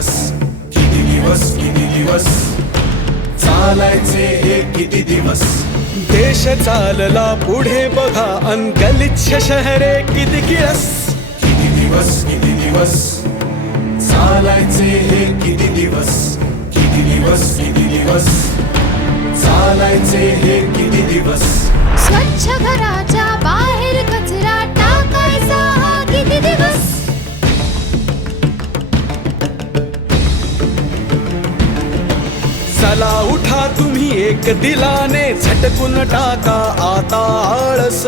दिवस, किती दिवस, किती दिवस चालायचे हे किती दिवस. देश चालला पुढे बघा अन गलिच्छ शहरे किती किळस. किती दिवस, किती दिवस चालायचे हे किती दिवस, किती दिवस, किती दिवस चालायचे हे किती दिवस. स्वच्छ घराच्या बाहेर कचरा टाकायचा हा किती दिवस. चला उठा तुम्ही एक दिलाने झटकून टाका आता आळस.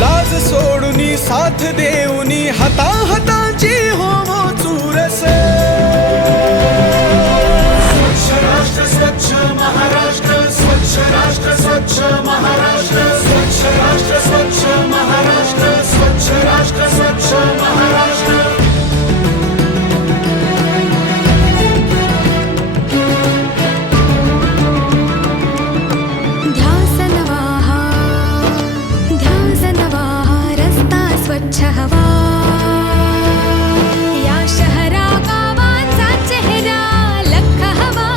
लाज सोडूनी साथ देऊनी हाताची होवो चूरस. स्वच्छ राष्ट्र, स्वच्छ महाराष्ट्र, स्वच्छ राष्ट्र, स्वच्छ महाराष्ट्र, स्वच्छ राष्ट्र, स्वच्छ महाराष्ट्र, स्वच्छ राष्ट्र, स्वच्छ महाराष्ट्र. ध्यास नवा रस्ता स्वच्छ हवा. या शहरा गावांचा चेहरा लख हवा.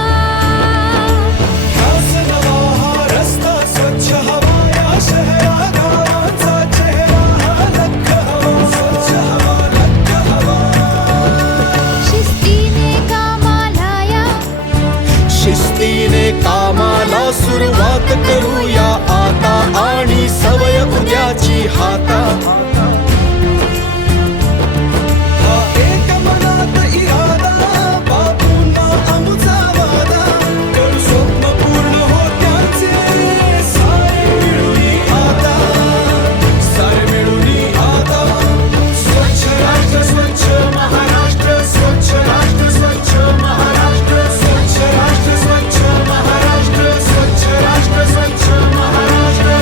ध्यास नवा हा रस्ता स्वच्छ हवा. या शहरा गावाचा चेहरा हा लख हवा. स्वच्छ हवा, लख हवा. शिस्तीने कामाला या. शिस्तीने कामाला सुरुवात करूया आता आणि सवय उद्याची हाता. हा एक मनात इरादा बापूंना आमचा वादा. करू स्वप्न पूर्ण होत्याचे सारे मिळूनी आता. सारे मिळूनी आता. स्वच्छ राष्ट्र, स्वच्छ महाराष्ट्र, स्वच्छ राष्ट्र, स्वच्छ महाराष्ट्र, स्वच्छ राष्ट्र, स्वच्छ महाराष्ट्र, स्वच्छ राष्ट्र, स्वच्छ महाराष्ट्र.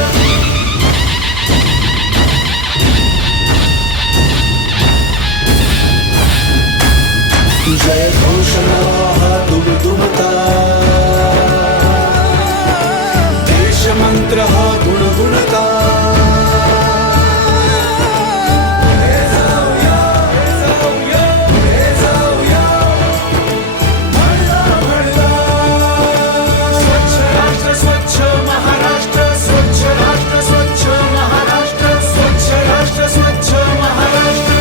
जय घोषणा हा दुमदुमता. देश मंत्र हा गुणगुणता. पुढे जाऊया, पुढे जाऊया, पुढे जाऊया. म्हणला, म्हणला. स्वच्छ राष्ट्र, स्वच्छ महाराष्ट्र, स्वच्छ राष्ट्र, स्वच्छ महाराष्ट्र, स्वच्छ राष्ट्र, स्वच्छ महाराष्ट्र.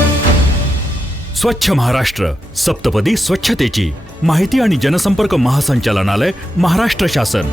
स्वच्छ महाराष्ट्र सप्तपदी स्वच्छतेची माहिती आणि जनसंपर्क महासंचालनालय महाराष्ट्र शासन.